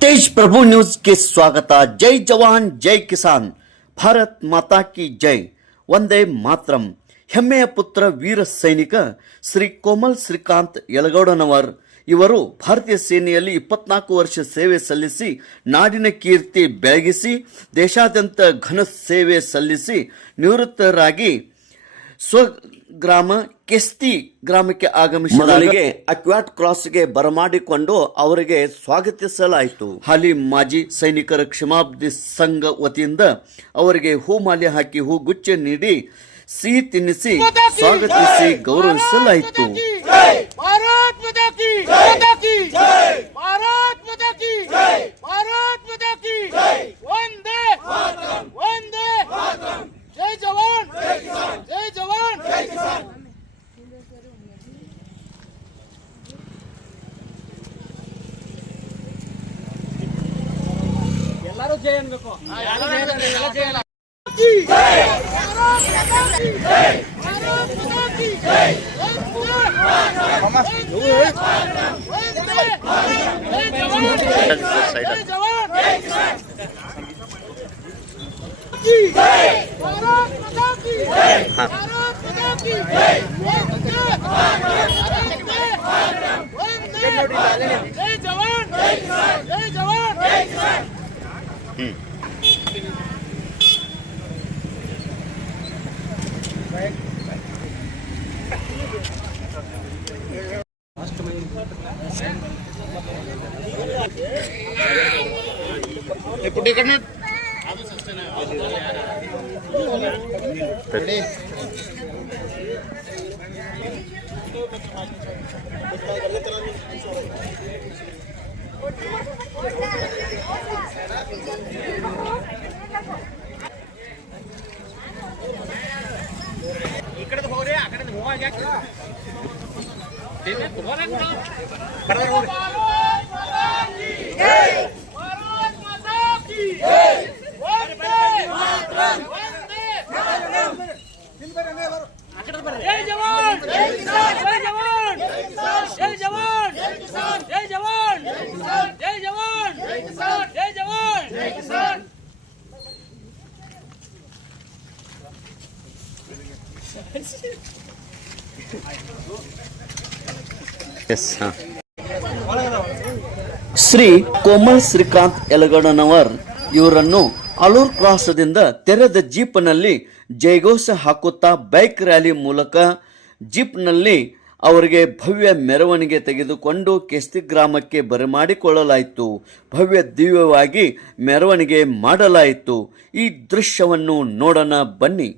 तेज प्रभु news के स्वागत। जय जवान जय किसान, भारत माता की जय, वंदे मातरಂ। ಹೆಮ್ಮೆಯ ಪುತ್ರ ವೀರ ಸೈನಿಕ ಶ್ರೀ ಕೋಮಲ್ ಶ್ರೀಕಾಂತ್ ಯಲಗೌಡನವರ್ ಇವರು ಭಾರತೀಯ ಸೇನೆಯಲ್ಲಿ 24 ವರ್ಷ ಸೇವೆ ಸಲ್ಲಿಸಿ ನಾಡಿನ ಕೀರ್ತಿ ಬೆಳಗಿಸಿ ದೇಶಾದ್ಯಂತ ಘನ ಸೇವೆ ಸಲ್ಲಿಸಿ ನಿವೃತ್ತರಾಗಿ ಸ್ವಗ್ರಾಮ ಕೆಸ್ತಿ ಗ್ರಾಮಕ್ಕೆ ಆಗಮಿಸಿದವರಿಗೆ ಅಕ್ವಾಟ್ ಕ್ರಾಸ್ಗೆ ಬರಮಾಡಿಕೊಂಡು ಅವರಿಗೆ ಸ್ವಾಗತಿಸಲಾಯಿತು. ಹಾಲಿ ಮಾಜಿ ಸೈನಿಕರ ಕ್ಷಮಾಬ್ದಿ ಸಂಘ ವತಿಯಿಂದ ಅವರಿಗೆ ಹೂಮಾಲೆ ಹಾಕಿ ಹೂಗುಚ್ಚೆ ನೀಡಿ ಸಿಹಿ ತಿನ್ನಿಸಿ ಸ್ವಾಗತಿಸಿ ಗೌರವಿಸಲಾಯಿತು. ಜೈ ಜವಾನ್ ಜೈ ಜವಾನ್ ಜೈ ಕಿಸಾನ್. ಎಲ್ಲರೂ ಜೈ ಅನ್ಬೇಕು. ಶ್ರೀ ಕೋಮಲ್ ಶ್ರೀಕಾಂತ್ ಯಲಗೌಡನವರ್ ಇವರನ್ನು ಅಲೂರ್ ಕ್ರಾಸದಿಂದ ತೆರೆದ ಜೀಪ್ನಲ್ಲಿ ಜೈಘೋಷ ಹಾಕುತ್ತಾ ಬೈಕ್ ರ್ಯಾಲಿ ಮೂಲಕ ಜೀಪ್ನಲ್ಲಿ ಅವರಿಗೆ ಭವ್ಯ ಮೆರವಣಿಗೆ ತೆಗೆದುಕೊಂಡು ಕೆಸ್ತಿ ಗ್ರಾಮಕ್ಕೆ ಬರಮಾಡಿಕೊಳ್ಳಲಾಯಿತು. ಭವ್ಯ ದಿವ್ಯವಾಗಿ ಮೆರವಣಿಗೆ ಮಾಡಲಾಯಿತು. ಈ ದೃಶ್ಯವನ್ನು ನೋಡೋಣ ಬನ್ನಿ.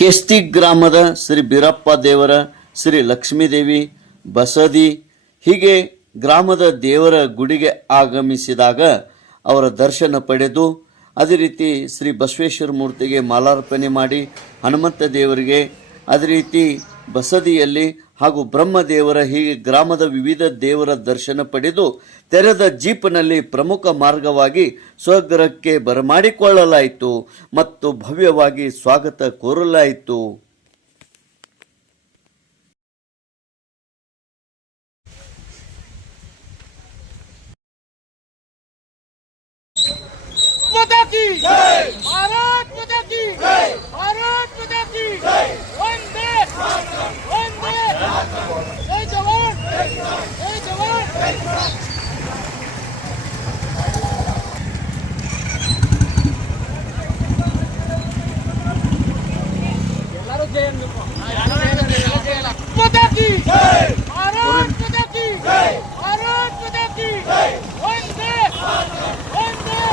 ಕೆಸ್ತಿ ಗ್ರಾಮದ ಶ್ರೀ ಬೀರಪ್ಪ ದೇವರ, ಶ್ರೀ ಲಕ್ಷ್ಮೀದೇವಿ, ಬಸದಿ ಹೀಗೆ ಗ್ರಾಮದ ದೇವರ ಗುಡಿಗೆ ಆಗಮಿಸಿದಾಗ ಅವರ ದರ್ಶನ ಪಡೆದು ಅದೇ ರೀತಿ ಶ್ರೀ ಬಸವೇಶ್ವರ ಮೂರ್ತಿಗೆ ಮಾಲಾರ್ಪಣೆ ಮಾಡಿ ಹನುಮಂತ ದೇವರಿಗೆ ಅದೇ ರೀತಿ ಬಸದಿಯಲ್ಲಿ ಹಾಗೂ ಬ್ರಹ್ಮದೇವರ ಹೀಗೆ ಗ್ರಾಮದ ವಿವಿಧ ದೇವರ ದರ್ಶನ ಪಡೆದು ತೆರೆದ ಜೀಪ್ನಲ್ಲಿ ಪ್ರಮುಖ ಮಾರ್ಗವಾಗಿ ಸ್ವಗೃಹಕ್ಕೆ ಬರಮಾಡಿಕೊಳ್ಳಲಾಯಿತು ಮತ್ತು ಭವ್ಯವಾಗಿ ಸ್ವಾಗತ ಕೋರಲಾಯಿತು. माता की जय, भारत माता की जय, भारत माता की जय, वंदे वंदे जय जवान जय जवान जय किसान. माता की जय, भारत माता की जय, भारत माता की जय, वंदे वंदे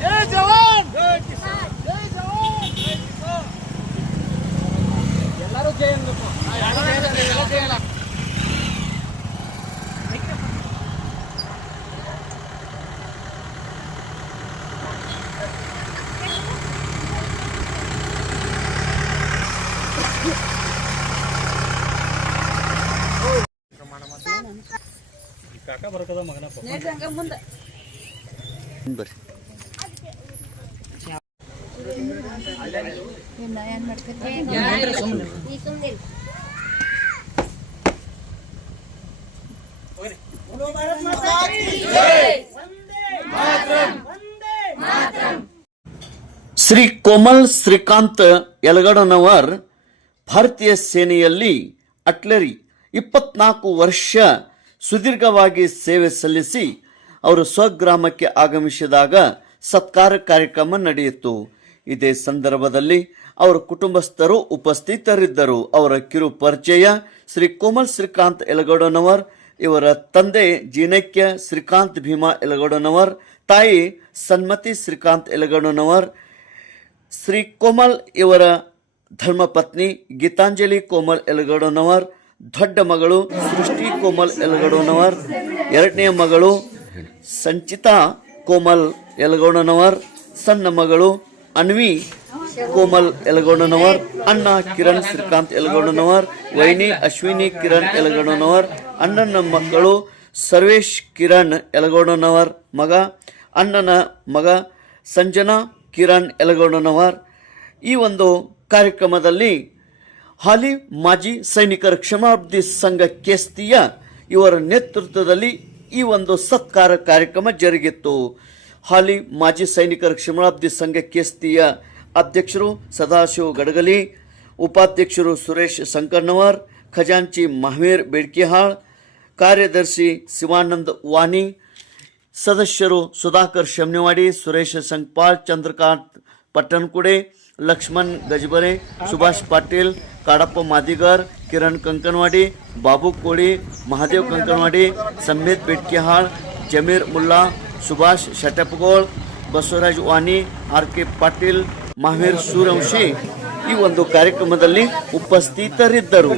जय जवान जय किसान जय जवान जय किसान. ಎಲ್ಲರೂ ಜೈ ಅನ್ನಬೇಕು. ಕಾಕ ಬರಕದ ಮಗನಪ್ಪ ಮುಂದೆ ಬರ್ರಿ. ಶ್ರೀ ಕೋಮಲ್ ಶ್ರೀಕಾಂತ್ ಯಲಗಡನವರ್ ಭಾರತೀಯ ಸೇನೆಯಲ್ಲಿ ಅಟ್ಲರಿ 24 ವರ್ಷ ಸುದೀರ್ಘವಾಗಿ ಸೇವೆ ಸಲ್ಲಿಸಿ ಅವರು ಸ್ವಗ್ರಾಮಕ್ಕೆ ಆಗಮಿಸಿದಾಗ ಸತ್ಕಾರ ಕಾರ್ಯಕ್ರಮ ನಡೆಯಿತು. ಇದೇ ಸಂದರ್ಭದಲ್ಲಿ ಅವರ ಕುಟುಂಬಸ್ಥರು ಉಪಸ್ಥಿತರಿದ್ದರು. ಅವರ ಕಿರು ಪರಿಚಯ ಶ್ರೀ ಕೋಮಲ್ ಶ್ರೀಕಾಂತ್ ಯಲಗಡನವರ್, ಇವರ ತಂದೆ ಜಿನಕ್ಯ ಶ್ರೀಕಾಂತ್ ಭೀಮಾ ಯಲಗಡನವರ್, ತಾಯಿ ಸನ್ಮತಿ ಶ್ರೀಕಾಂತ್ ಯಲಗಡನವರ್. ಶ್ರೀ ಕೋಮಲ್ ಇವರ ಧರ್ಮಪತ್ನಿ ಗೀತಾಂಜಲಿ ಕೋಮಲ್ ಯಲಗಡನವರ್, ದೊಡ್ಡ ಮಗಳು ಸೃಷ್ಟಿ ಕೋಮಲ್ ಯಲಗಡನವರ್, ಎರಡನೆಯ ಮಗಳು ಸಂಚಿತಾ ಕೋಮಲ್ ಯಲಗಡನವರ್, ಸಣ್ಣ ಮಗಳು ಅನ್ವಿ ಕೋಮಲ್ ಯಲಗಡನವರ್, ಅಣ್ಣ ಕಿರಣ್ ಶ್ರೀಕಾಂತ್ ಯಲಗಡನವರ್, ವೈನಿ ಅಶ್ವಿನಿ ಕಿರಣ್ ಯಲಗಡನವರ್, ಅಣ್ಣನ ಮಕ್ಕಳು ಸರ್ವೇಶ್ ಕಿರಣ್ ಯಲಗಡನವರ್ ಮಗ, ಅಣ್ಣನ ಮಗ ಸಂಜನಾ ಕಿರಣ್ ಯಲಗಡನವರ್. ಈ ಒಂದು ಕಾರ್ಯಕ್ರಮದಲ್ಲಿ ಹಾಲಿ ಮಾಜಿ ಸೈನಿಕರ ಕ್ಷಮಾಬ್ದಿ ಸಂಘ ಕೇಸ್ತಿಯ ಇವರ ನೇತೃತ್ವದಲ್ಲಿ ಈ ಒಂದು ಸತ್ಕಾರ ಕಾರ್ಯಕ್ರಮ ಜರುಗಿತ್ತು. ಹಾಲಿ ಮಾಜಿ ಸೈನಿಕರ ಕ್ಷಮಾಬ್ದಿ ಸಂಘ ಕೇಸ್ತಿಯ ಅಧ್ಯಕ್ಷರು ಸದಾಶಿವ ಗಡಗಲಿ, ಉಪಾಧ್ಯಕ್ಷರು ಸುರೇಶ್ ಸಂಕರ್ನವರ್, ಖಜಾಂಚಿ ಮಹಾವೀರ್ ಬೇಡ್ಕಿಹಾಳ್, ಕಾರ್ಯದರ್ಶಿ ಶಿವಾನಂದ್ ವಾನಿ, ಸದಸ್ಯರು ಸುಧಾಕರ್ ಶಮ್ನಿವಾಡಿ, ಸುರೇಶ್ ಸಂಕ್ಪಾಲ್, ಚಂದ್ರಕಾಂತ್ ಪಟ್ಟಣಕುಡೆ, ಲಕ್ಷ್ಮಣ್ ಗಜಬರೆ, ಸುಭಾಷ್ ಪಾಟೀಲ್, ಕಾಡಪ್ಪ ಮಾದಿಗರ್, ಕಿರಣ್ ಕಂಕನವಾಡಿ, ಬಾಬು ಕೋಳಿ, ಮಹಾದೇವ್ ಕಂಕನವಾಡಿ, ಸಂಬಿತ್ ಬೇಡ್ಕಿಹಾಳ್, ಜಮೀರ್ ಮುಲ್ಲಾ, ಸುಭಾಷ್ ಶಟಪ್ಗೋಳ್, ಬಸವರಾಜ್ ವಾನಿ, ಆರ್ ಕೆ ಪಾಟೀಲ್, ಮಹಾವೀರ್ ಸೂರ್ಯವಂಶಿ ಈ ಒಂದು ಕಾರ್ಯಕ್ರಮದಲ್ಲಿ ಉಪಸ್ಥಿತರಿದ್ದರು.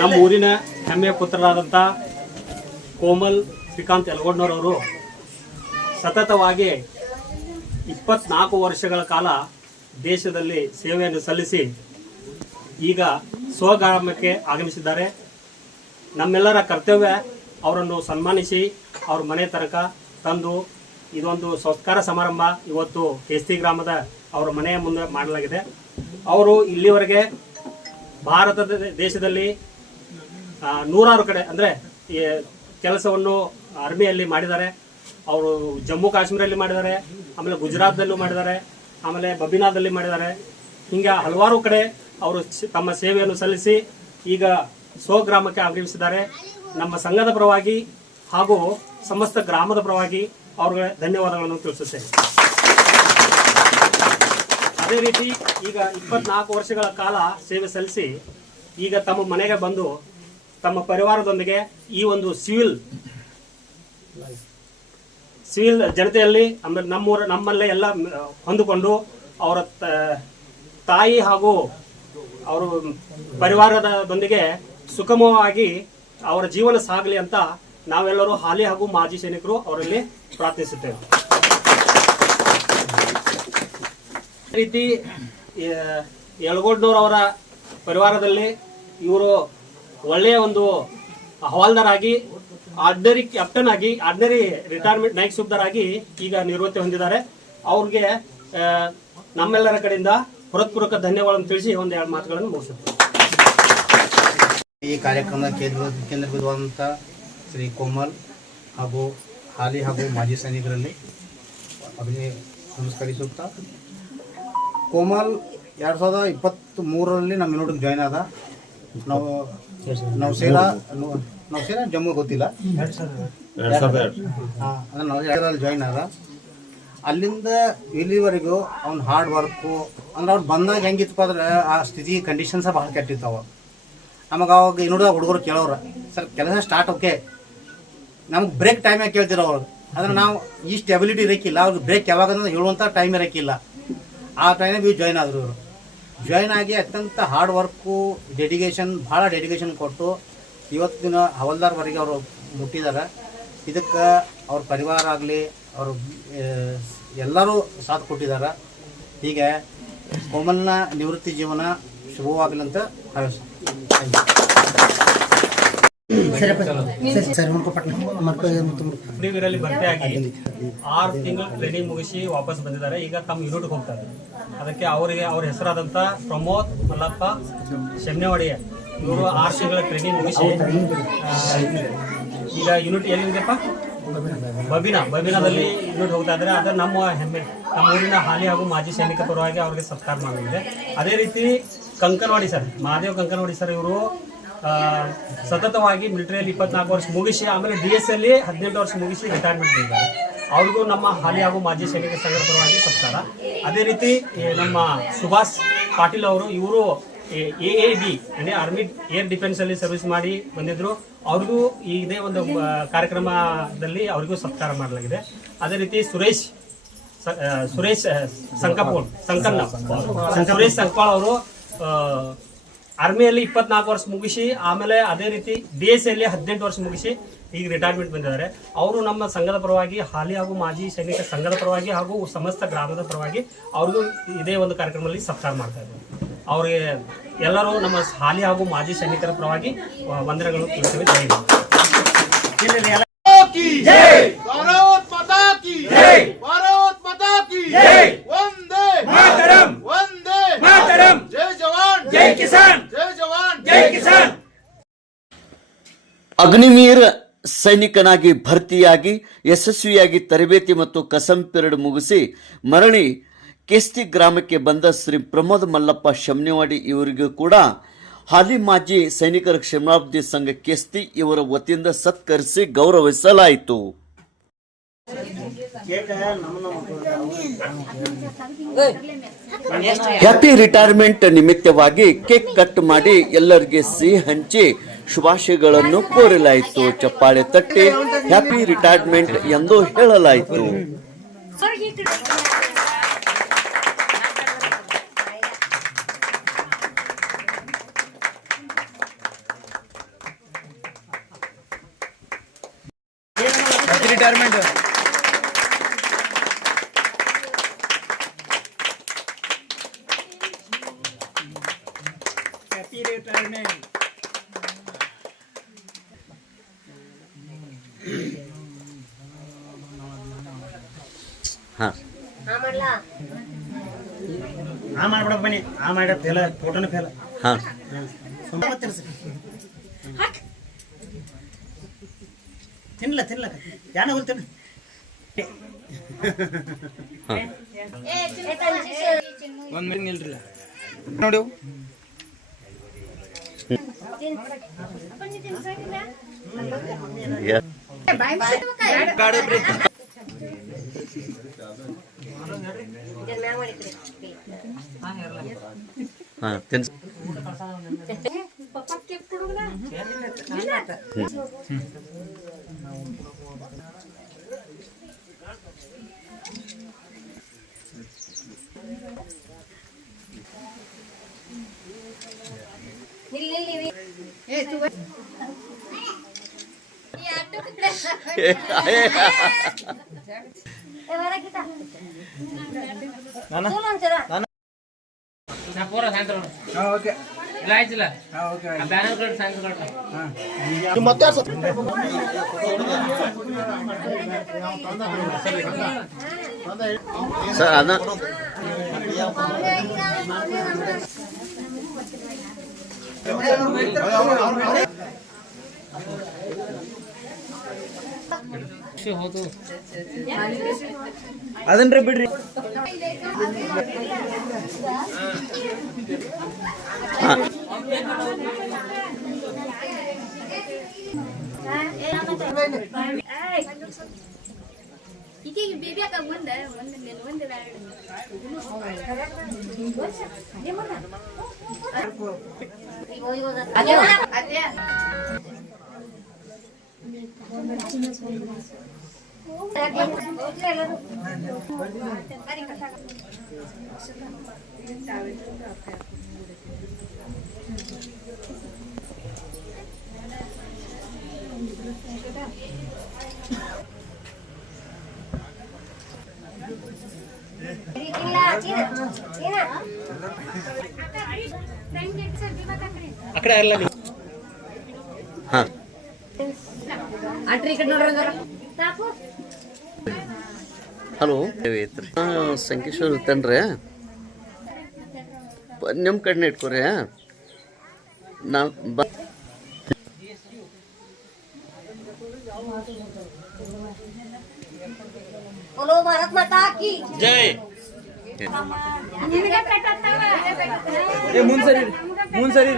ನಮ್ಮ ಊರಿನ ಹೆಮ್ಮೆಯ ಪುತ್ರರಾದಂಥ ಕೋಮಲ್ ಶ್ರೀಕಾಂತ್ ಯಲಗಡನವರವರು ಸತತವಾಗಿ 24 ವರ್ಷಗಳ ಕಾಲ ದೇಶದಲ್ಲಿ ಸೇವೆಯನ್ನು ಸಲ್ಲಿಸಿ ಈಗ ಸ್ವಗ್ರಾಮಕ್ಕೆ ಆಗಮಿಸಿದ್ದಾರೆ. ನಮ್ಮೆಲ್ಲರ ಕರ್ತವ್ಯ ಅವರನ್ನು ಸನ್ಮಾನಿಸಿ ಅವ್ರ ಮನೆ ತನಕ ತಂದು ಇದೊಂದು ಸತ್ಕಾರ ಸಮಾರಂಭ ಇವತ್ತು ಕೇಸ್ತಿ ಗ್ರಾಮದ ಅವರ ಮನೆಯ ಮುಂದೆ ಮಾಡಲಾಗಿದೆ. ಅವರು ಇಲ್ಲಿವರೆಗೆ ಭಾರತದ ದೇಶದಲ್ಲಿ 100 ಕಡೆ ಅಂದರೆ ಕೆಲಸವನ್ನು ಆರ್ಮಿಯಲ್ಲಿ ಮಾಡಿದ್ದಾರೆ. ಅವರು ಜಮ್ಮು ಕಾಶ್ಮೀರಲ್ಲಿ ಮಾಡಿದ್ದಾರೆ, ಆಮೇಲೆ ಗುಜರಾತ್ದಲ್ಲೂ ಮಾಡಿದ್ದಾರೆ, ಆಮೇಲೆ ಬಬಿನಾದಲ್ಲಿ ಮಾಡಿದ್ದಾರೆ. ಹಿಂಗೆ ಹಲವಾರು ಕಡೆ ಅವರು ತಮ್ಮ ಸೇವೆಯನ್ನು ಸಲ್ಲಿಸಿ ಈಗ ಸ್ವಗ್ರಾಮಕ್ಕೆ ಆಗಮಿಸಿದ್ದಾರೆ. ನಮ್ಮ ಸಂಘದ ಪರವಾಗಿ ಹಾಗೂ ಸಮಸ್ತ ಗ್ರಾಮದ ಪರವಾಗಿ ಅವ್ರಿಗೆ ಧನ್ಯವಾದಗಳನ್ನು ತಿಳಿಸುತ್ತೇನೆ. ಅದೇ ರೀತಿ ಈಗ 24 ವರ್ಷಗಳ ಕಾಲ ಸೇವೆ ಸಲ್ಲಿಸಿ ಈಗ ತಮ್ಮ ಮನೆಗೆ ಬಂದು ತಮ್ಮ ಪರಿವಾರದೊಂದಿಗೆ ಈ ಒಂದು ಸಿವಿಲ್ ಜನತೆಯಲ್ಲಿ ಆಮೇಲೆ ನಮ್ಮಲ್ಲೇ ಎಲ್ಲ ಹೊಂದಿಕೊಂಡು ಅವರ ತಾಯಿ ಹಾಗೂ ಅವರು ಪರಿವಾರದೊಂದಿಗೆ ಸುಗಮವಾಗಿ ಅವರ ಜೀವನ ಸಾಗಲಿ ಅಂತ ನಾವೆಲ್ಲರೂ ಹಾಲಿ ಹಾಗೂ ಮಾಜಿ ಸೈನಿಕರು ಅವರಲ್ಲಿ ಪ್ರಾರ್ಥಿಸುತ್ತೇವೆ. ಈ ರೀತಿ ಯಳಗೋಡ್ನವರವರ ಪರಿವಾರದಲ್ಲಿ ಇವರು ಒಳ್ಳೆಯ ಒಂದು ಹವಾಲ್ದಾರ್ ಆಗಿ ಆರ್ಡಿನರಿ ಕ್ಯಾಪ್ಟನ್ ಆಗಿ ಆರ್ಡಿನರಿ ರಿಟೈರ್ಮೆಂಟ್ ನಾಯಕ್ ಸುಬ್ದಾರ್ ಆಗಿ ಈಗ ನಿವೃತ್ತಿ ಹೊಂದಿದ್ದಾರೆ. ಅವ್ರಿಗೆ ನಮ್ಮೆಲ್ಲರ ಕಡೆಯಿಂದ ಹೃತ್ಪೂರ್ವಕ ಧನ್ಯವಾದಗಳನ್ನು ತಿಳಿಸಿ ಒಂದೆರಡು ಮಾತುಗಳನ್ನು ಮುಗಿಸುತ್ತೇವೆ. ಈ ಕಾರ್ಯಕ್ರಮದ ಕೇಂದ್ರ ಬಿಂದುವಾದಂಥ ಶ್ರೀ ಕೋಮಲ್ ಹಾಗೂ ಹಾಲಿ ಹಾಗೂ ಮಾಜಿ ಸೈನಿಕರಲ್ಲಿ ನಮಸ್ಕರಿಸುತ್ತಾ, ಕೋಮಲ್ 2023ರಲ್ಲಿ ನಮ್ಮ ಯೂನಿಟ್ಗೆ ಜಾಯ್ನ್ ಆದ. ನಾವು ನೌಸೇರಾ ಜಮ್ಮು ಗೊತ್ತಿಲ್ಲ, ನೌಸೇರಲ್ಲಿ ಜಾಯ್ನ್ ಆದ. ಅಲ್ಲಿಂದ ಇಲ್ಲಿವರೆಗೂ ಅವ್ನ ಹಾರ್ಡ್ ವರ್ಕು ಅಂದ್ರೆ ಅವ್ರು ಬಂದಾಗ ಹೆಂಗಿತ್ತಪ್ಪ ಅಂದ್ರೆ ಆ ಸ್ಥಿತಿ ಕಂಡೀಷನ್ಸ ಭಾಳ ಕೆಟ್ಟಿರ್ತಾವ. ನಮಗೆ ಅವಾಗ ಇನ್ನೂರ ಹುಡುಗರು ಕೇಳೋರು, ಸರ್ ಕೆಲಸ ಸ್ಟಾರ್ಟ್ ಓಕೆ, ನಮ್ಗೆ ಬ್ರೇಕ್ ಟೈಮ್ ಯಾಕೆ ಕೇಳ್ತಿರೋ ಅವ್ರು. ಅಂದ್ರೆ ನಾವು ಈ ಸ್ಟೆಬಿಲಿಟಿ ಇರೋಕ್ಕಿಲ್ಲ, ಅವ್ರಿಗೆ ಬ್ರೇಕ್ ಯಾವಾಗ ಹೇಳುವಂಥ ಟೈಮ್ ಇರೋಕ್ಕಿಲ್ಲ. ಆ ಟೈಮಿಗೆ ಇವು ಜಾಯ್ನ್ ಆದರು. ಇವರು ಜಾಯ್ನ್ ಆಗಿ ಅತ್ಯಂತ ಹಾರ್ಡ್ ವರ್ಕು, ಭಾಳ ಡೆಡಿಕೇಶನ್ ಕೊಟ್ಟು ಇವತ್ತಿನ ಹವಲ್ದಾರ್ವರೆಗೆ ಅವರು ಮುಟ್ಟಿದ್ದಾರೆ. ಇದಕ್ಕೆ ಅವ್ರ ಪರಿವಾರ ಆಗಲಿ ಅವರು ಎಲ್ಲರೂ ಸಾಥ್ ಕೊಟ್ಟಿದ್ದಾರೆ. ಹೀಗೆ ಕೋಮಲ್ನ ನಿವೃತ್ತಿ ಜೀವನ ಶುಭವಾಗಲಿ ಅಂತ ಅಗ್ನಿವೀರಲ್ಲಿ ಭರ್ತಿಯಾಗಿ 6 ತಿಂಗಳು ಟ್ರೈನಿಂಗ್ ಮುಗಿಸಿ ವಾಪಸ್ ಬಂದಿದ್ದಾರೆ. ಈಗ ತಮ್ಮ ಯೂನಿಟ್ಗೆ ಹೋಗ್ತಾರೆ. ಅದಕ್ಕೆ ಅವ್ರ ಹೆಸರಾದಂಥ ಪ್ರಮೋದ್ ಮಲ್ಲಪ್ಪ ಶೆಮ್ನೆವಾಡಿ ಇವರು 6 ತಿಂಗಳ ಟ್ರೈನಿಂಗ್ ಮುಗಿಸಿ ಈಗ ಯೂನಿಟ್ ಎಲ್ಲಿದೆಪ್ಪ ಬಬಿನಾದಲ್ಲಿ ಯೂನಿಟ್ ಹೋಗ್ತಾ ಇದ್ದಾರೆ. ಅದು ನಮ್ಮ ಹೆಮ್ಮೆ. ನಮ್ಮ ಊರಿನ ಹಾಲಿ ಹಾಗೂ ಮಾಜಿ ಸೈನಿಕ ಪರವಾಗಿ ಅವ್ರಿಗೆ ಸತ್ಕಾರ ಮಾಡಲಾಗಿದೆ. ಅದೇ ರೀತಿ ಕಂಕನವಾಡಿ ಸರ್, ಮಹಾದೇವ್ ಕಂಕನವಾಡಿ ಸರ್, ಇವರು ಸತತವಾಗಿ ಮಿಲಿಟರಿಯಲ್ಲಿ 24 ವರ್ಷ ಮುಗಿಸಿ ಆಮೇಲೆ DSC ಅಲ್ಲಿ 18 ವರ್ಷ ಮುಗಿಸಿ ರಿಟೈರ್ಮೆಂಟ್ ಮಾಡಿದ್ದಾರೆ. ಅವ್ರಿಗೂ ನಮ್ಮ ಹಾಲಿ ಹಾಗೂ ಮಾಜಿ ಸೈನಿಕ ಸಂಘದ ಪರವಾಗಿ ಸತ್ಕಾರ. ಅದೇ ರೀತಿ ನಮ್ಮ ಸುಭಾಷ್ ಪಾಟೀಲ್ ಅವರು, ಇವರು AAD ಅಂದರೆ ಆರ್ಮಿ ಏರ್ ಡಿಫೆನ್ಸ್ ಅಲ್ಲಿ ಸರ್ವಿಸ್ ಮಾಡಿ ಬಂದಿದ್ರು. ಅವ್ರಿಗೂ ಇದೇ ಒಂದು ಕಾರ್ಯಕ್ರಮದಲ್ಲಿ ಅವರಿಗೂ ಸತ್ಕಾರ ಮಾಡಲಾಗಿದೆ. ಅದೇ ರೀತಿ ಸುರೇಶ್ ಸಂಕಪಾಳ್ ಅವರು ಆರ್ಮಿಯಲ್ಲಿ 24 ವರ್ಷ ಮುಗಿಸಿ ಆಮೇಲೆ ಅದೇ ರೀತಿ DSC ಅಲ್ಲಿ 18 ವರ್ಷ ಮುಗಿಸಿ ಈಗ ರಿಟೈರ್ಮೆಂಟ್ ಬಂದಿದ್ದಾರೆ. ಅವರು ನಮ್ಮ ಸಂಘದ ಪರವಾಗಿ, ಹಾಲಿ ಹಾಗೂ ಮಾಜಿ ಸೈನಿಕ ಸಂಘದ ಪರವಾಗಿ ಹಾಗೂ ಸಮಸ್ತ ಗ್ರಾಮದ ಪರವಾಗಿ ಅವ್ರಿಗೂ ಇದೇ ಒಂದು ಕಾರ್ಯಕ್ರಮದಲ್ಲಿ ಸತ್ಕಾರ ಮಾಡ್ತಾ ಇದ್ದಾರೆ. ಅವರಿಗೆ ಎಲ್ಲರೂ ನಮ್ಮ ಹಾಲಿ ಹಾಗೂ ಮಾಜಿ ಸೈನಿಕರ ಪರವಾಗಿ ವಂದನೆಗಳು ತಿಳಿಸುತ್ತೇವೆ. ಜೈ भारत माता की जय, भारत माता की जय, वंदे मातरम, वंदे मातरम, जय जवान जय किसान, जय जवान जय किसान. ಅಗ್ನಿವೀರ ಸೈನಿಕನಾಗಿ ಭರ್ತಿಯಾಗಿ ಯಶಸ್ವಿಯಾಗಿ ತರಬೇತಿ ಮತ್ತು ಕಸಂ ಪಿರಿಯಡ್ ಮುಗಿಸಿ ಮರಳಿ ಕೆಸ್ತಿ ಗ್ರಾಮಕ್ಕೆ ಬಂದ ಶ್ರೀ ಪ್ರಮೋದ್ ಮಲ್ಲಪ್ಪ ಶೆಮ್ನೆವಾಡಿ ಇವರಿಗೂ ಕೂಡ ಹಾಲಿ ಮಾಜಿ ಸೈನಿಕರ ಕ್ಷೇಮಾಭಿವೃದ್ಧಿ ಸಂಘ ಕೆಸ್ತಿ ಇವರ ವತಿಯಿಂದ ಸತ್ಕರಿಸಿ ಗೌರವಿಸಲಾಯಿತು. ಹ್ಯಾಪಿ ರಿಟೈರ್ಮೆಂಟ್ ನಿಮಿತ್ತವಾಗಿ ಕೇಕ್ ಕಟ್ ಮಾಡಿ ಎಲ್ಲರಿಗೆ ಸಿಹಿ ಹಂಚಿ ಶುಭಾಶಯಗಳನ್ನು ಕೋರಲಾಯಿತು. ಚಪ್ಪಾಳೆ ತಟ್ಟಿ ಹ್ಯಾಪಿ ರಿಟೈರ್ಮೆಂಟ್ ಎಂದು ಹೇಳಲಾಯಿತು. ರಿಟೈರ್ಮೆಂಟ್ ಮಾಡ್ಬಿಡಕ್ ಬನ್ನಿ. ಮಾಡ ಫೇಲ ಫೋಟೋನ ಫೇಲ. ತಿನ್ಲ ಯಾನ ಹೋಗ್ತೇನೆ ಒಂದ್ ಮಿನಿಟ್ ನಿಲ್ರಿಲ್ಲ ನೋಡಿ. ಹಾಂ ತಿನ್ಸ್ ಸರ್ ಅದ ಅದನ್ರಿ ಬಿಡ್ರಿ ಈಗೀಗ ಬೇಬಿಯಾಕ ಮುಂದೆ ಮುಂದೆ ಅದೇ ಅಕಡೆ ಅಲ್ಲ ಹಾಂ ಹಲೋ ಐತ್ರಿ ಸಂಕೇಶ್ವರ ಇರ್ತೇನ್ರಿ ನಿಮ್ಮ ಕಡೆನೇ ಇಟ್ಕೊರಿ ನಾ बोलो भारत माता की ಜೈ ನಿನಗೆ ಕಟ್ಟತ್ತವ ಏ ಮುಂಸರಿ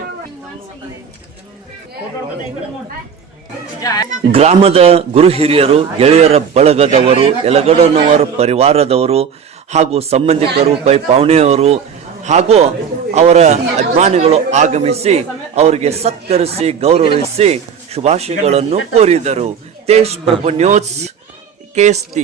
ಗ್ರಾಮದ ಗುರು ಹಿರಿಯರು ಗೆಳೆಯರ ಬಳಗದವರು ಯಲಗಡನವರ ಪರಿವಾರದವರು ಹಾಗೂ ಸಂಬಂಧಿಕರು ಪೈ ಪಾವಣೆಯವರು ಹಾಗೂ ಅವರ ಅಭಿಮಾನಿಗಳು ಆಗಮಿಸಿ ಅವರಿಗೆ ಸತ್ಕರಿಸಿ ಗೌರವಿಸಿ ಶುಭಾಶಯಗಳನ್ನು ಕೋರಿದರು. ತೇಜ್ ಪ್ರಭು ನ್ಯೂಸ್ KST